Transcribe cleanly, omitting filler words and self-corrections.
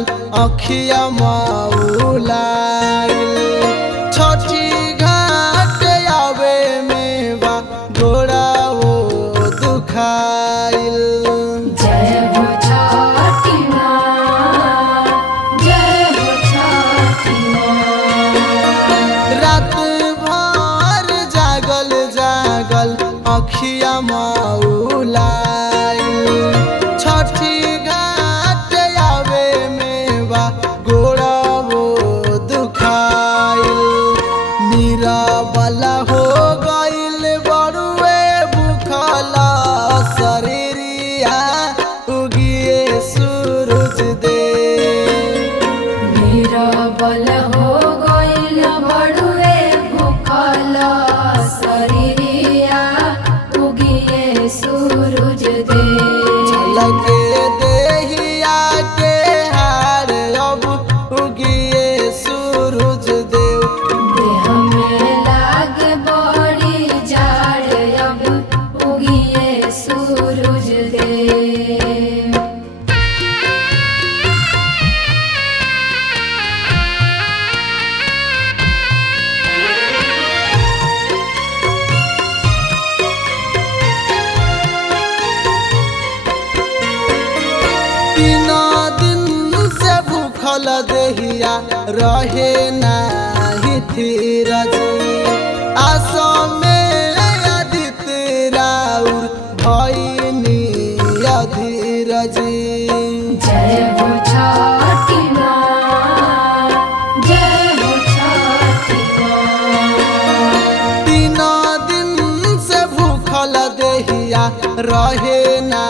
जागल अखिया मौलाइल। छठी घाट आवे में बा गोड़ा वो दुखाइल। जय हो छठी माँ, जय हो छठी माँ। रात भर जागल जागल अखिया मौलाइल। छठी घाट आवे में बा गोड़ा वो दुखाइल। नीरबला हो गइल बड़ुए भूखला शरीरिया उगिए सूरज देव। नीरबल हो गइल बड़ुए भूखल शरीरिया उगिए सूरज देव। झलके देहिया के हार अब उगिए सूरज देव। देह में लागे बड़ी जाड़ अब उगिए सूरज देव। तीन दिन से भूखल देहिया रहे नाही धीरज। आशा में अदित राउर भइनी अधीरज। जय हो छठी माँ, जय हो छठी माँ। तीन दिन से भूखल देहिया रहे ना